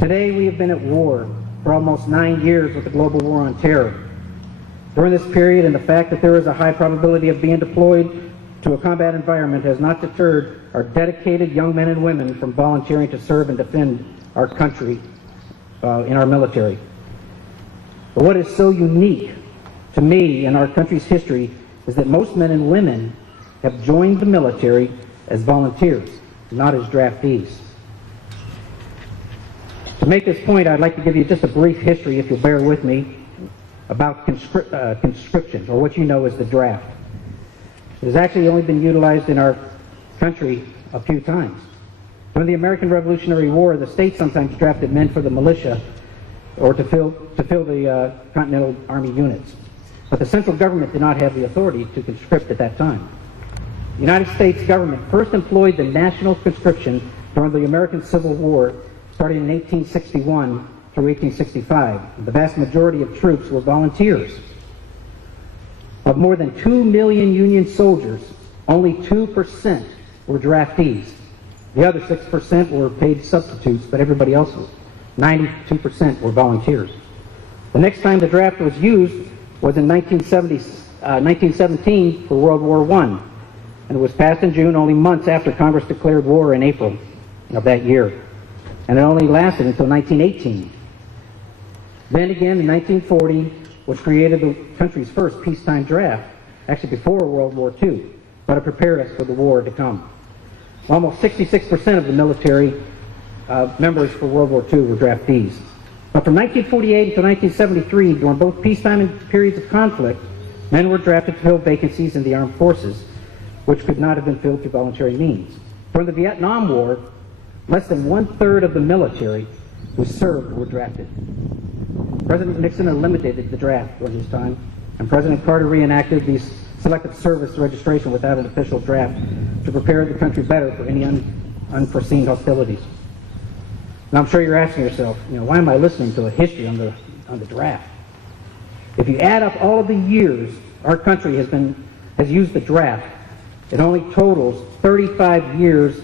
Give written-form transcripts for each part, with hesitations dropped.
Today we have been at war for almost 9 years with the global war on terror. During this period, and the fact that there is a high probability of being deployed to a combat environment has not deterred our dedicated young men and women from volunteering to serve and defend our country in our military. But what is so unique to me in our country's history is that most men and women have joined the military as volunteers, not as draftees. To make this point, I'd like to give you just a brief history, if you'll bear with me, about conscription, or what you know as the draft. It has actually only been utilized in our country a few times. During the American Revolutionary War, the states sometimes drafted men for the militia or to fill the Continental Army units. But the central government did not have the authority to conscript at that time. The United States government first employed the national conscription during the American Civil War, starting in 1861 through 1865. The vast majority of troops were volunteers. Of more than 2 million Union soldiers, only 2% were draftees. The other 6% were paid substitutes, but everybody else, 92% were volunteers. The next time the draft was used was in 1917 for World War I, and it was passed in June, only months after Congress declared war in April of that year. And it only lasted until 1918. Then again, in 1940, was created the country's first peacetime draft, actually before World War II, but it prepared us for the war to come. Almost 66% of the military members for World War II were draftees. But from 1948 until 1973, during both peacetime and periods of conflict, men were drafted to fill vacancies in the armed forces, which could not have been filled through voluntary means. During the Vietnam War, less than 1/3 of the military who served were drafted. President Nixon eliminated the draft during his time, and President Carter reenacted the selective service registration without an official draft to prepare the country better for any unforeseen hostilities. Now I'm sure you're asking yourself, why am I listening to a history on the draft? If you add up all of the years our country has used the draft, it only totals 35 years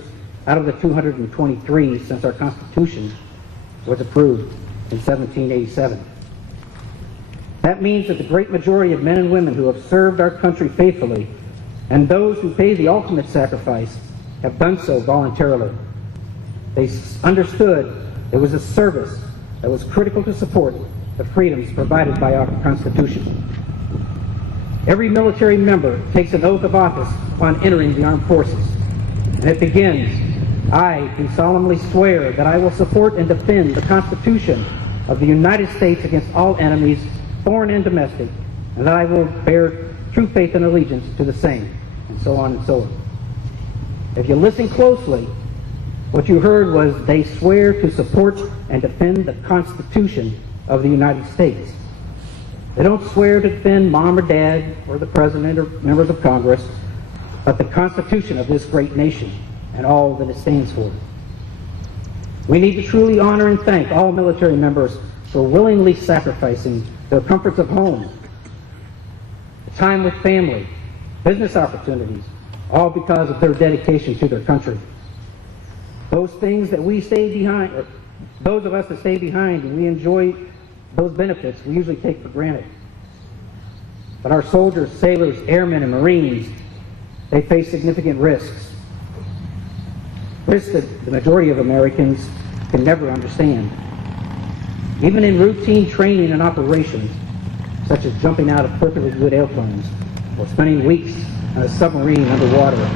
out of the 223 since our Constitution was approved in 1787. That means that the great majority of men and women who have served our country faithfully, and those who pay the ultimate sacrifice, have done so voluntarily. They understood it was a service that was critical to support the freedoms provided by our Constitution. Every military member takes an oath of office upon entering the armed forces, and it begins, "I do solemnly swear that I will support and defend the Constitution of the United States against all enemies, foreign and domestic, and that I will bear true faith and allegiance to the same," and so on and so on. If you listen closely, what you heard was they swear to support and defend the Constitution of the United States. They don't swear to defend mom or dad or the president or members of Congress, but the Constitution of this great nation and all that it stands for. We need to truly honor and thank all military members for willingly sacrificing the comforts of home, time with family, business opportunities, all because of their dedication to their country. Those things that we stay behind, or those of us that stay behind and we enjoy those benefits, we usually take for granted. But our soldiers, sailors, airmen, and Marines, they face significant risks. Risks that the majority of Americans can never understand. Even in routine training and operations, such as jumping out of perfectly good airplanes or spending weeks on a submarine underwater.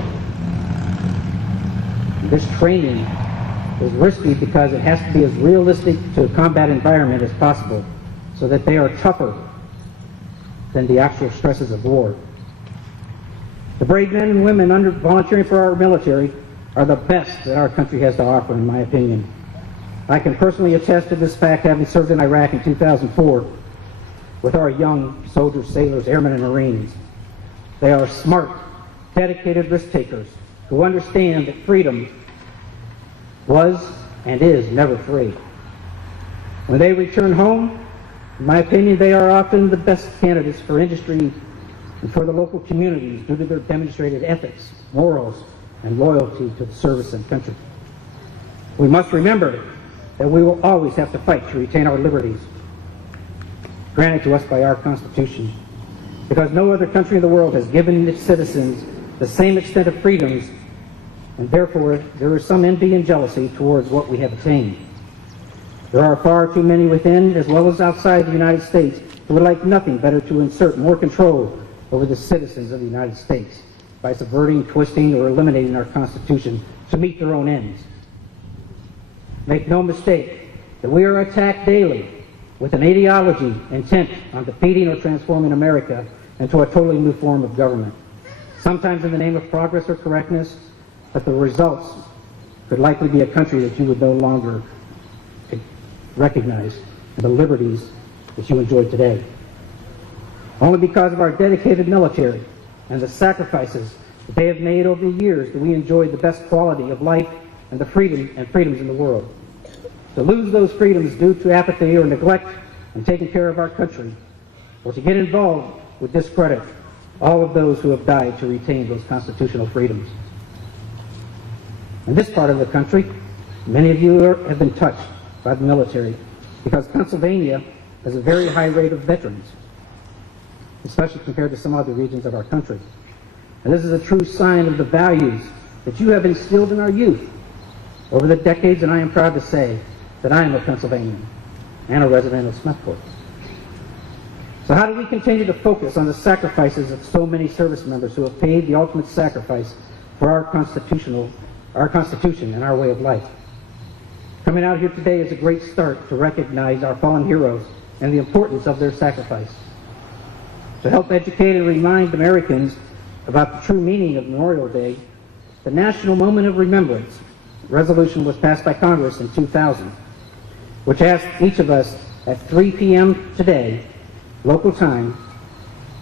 This training is risky because it has to be as realistic to a combat environment as possible so that they are tougher than the actual stresses of war. The brave men and women volunteering for our military are the best that our country has to offer, in my opinion. I can personally attest to this fact, having served in Iraq in 2004 with our young soldiers, sailors, airmen, and Marines. They are smart, dedicated risk takers who understand that freedom was and is never free. When they return home, in my opinion, they are often the best candidates for industry and for the local communities due to their demonstrated ethics, morals, and loyalty to the service and country. We must remember that we will always have to fight to retain our liberties granted to us by our Constitution, because no other country in the world has given its citizens the same extent of freedoms, and therefore there is some envy and jealousy towards what we have attained. There are far too many within as well as outside the United States who would like nothing better to insert more control over the citizens of the United States by subverting, twisting, or eliminating our Constitution to meet their own ends. Make no mistake that we are attacked daily with an ideology intent on defeating or transforming America into a totally new form of government, sometimes in the name of progress or correctness, but the results could likely be a country that you would no longer recognize, and the liberties that you enjoy today. Only because of our dedicated military and the sacrifices that they have made over the years do we enjoy the best quality of life and the freedoms in the world. To lose those freedoms due to apathy or neglect in taking care of our country, or to get involved would discredit all of those who have died to retain those constitutional freedoms. In this part of the country, many of you have been touched by the military because Pennsylvania has a very high rate of veterans, especially compared to some other regions of our country. And this is a true sign of the values that you have instilled in our youth over the decades, and I am proud to say that I am a Pennsylvanian and a resident of Smethport. So how do we continue to focus on the sacrifices of so many service members who have paid the ultimate sacrifice for our Constitution and our way of life? Coming out here today is a great start to recognize our fallen heroes and the importance of their sacrifice. To help educate and remind Americans about the true meaning of Memorial Day, the National Moment of Remembrance resolution was passed by Congress in 2000, which asked each of us at 3 p.m. today, local time,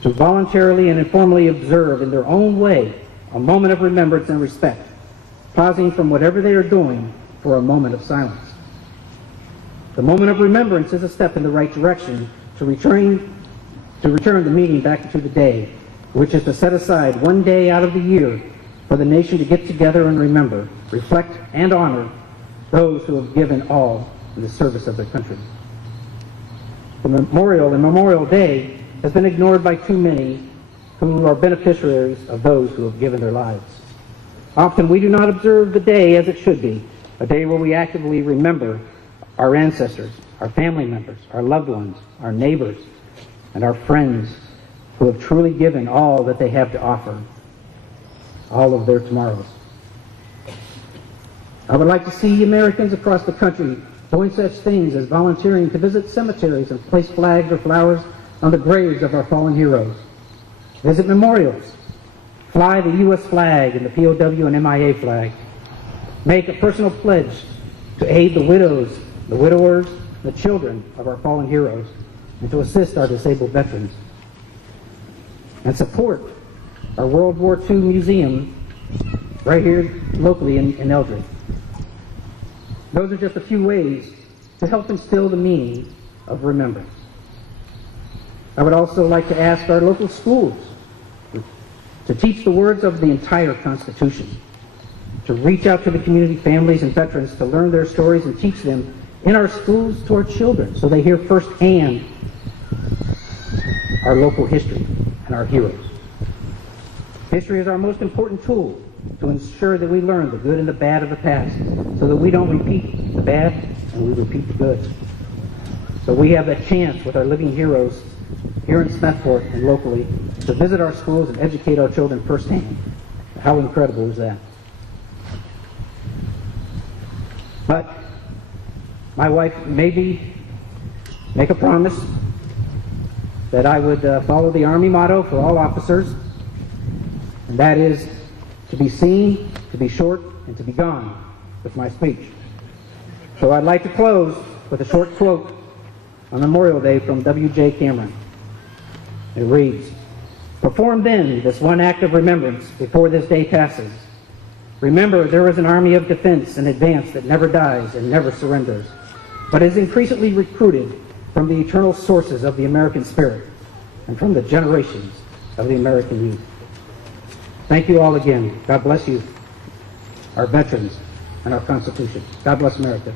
to voluntarily and informally observe in their own way a moment of remembrance and respect, pausing from whatever they are doing for a moment of silence. The moment of remembrance is a step in the right direction to return the meeting back into the day, which is to set aside one day out of the year for the nation to get together and remember, reflect, and honor those who have given all in the service of their country. The Memorial Day has been ignored by too many who are beneficiaries of those who have given their lives. Often we do not observe the day as it should be, a day where we actively remember our ancestors, our family members, our loved ones, our neighbors, and our friends who have truly given all that they have to offer, all of their tomorrows. I would like to see Americans across the country doing such things as volunteering to visit cemeteries and place flags or flowers on the graves of our fallen heroes, visit memorials, fly the U.S. flag and the POW and MIA flag, make a personal pledge to aid the widows, the widowers, the children of our fallen heroes, and to assist our disabled veterans, and support our World War II museum right here locally in Eldred. Those are just a few ways to help instill the meaning of remembrance. I would also like to ask our local schools to teach the words of the entire Constitution, to reach out to the community, families, and veterans to learn their stories and teach them in our schools to our children so they hear firsthand our local history and our heroes. History is our most important tool to ensure that we learn the good and the bad of the past so that we don't repeat the bad and we repeat the good. So we have a chance with our living heroes here in Smethport and locally to visit our schools and educate our children firsthand. How incredible is that? But my wife made me make a promise that I would follow the Army motto for all officers, and that is to be seen, to be short, and to be gone with my speech. So I'd like to close with a short quote on Memorial Day from W.J. Cameron. It reads, "Perform then this one act of remembrance before this day passes. Remember, there is an army of defense in advance that never dies and never surrenders, but is increasingly recruited from the eternal sources of the American spirit and from the generations of the American youth." Thank you all again. God bless you, our veterans, and our Constitution. God bless America.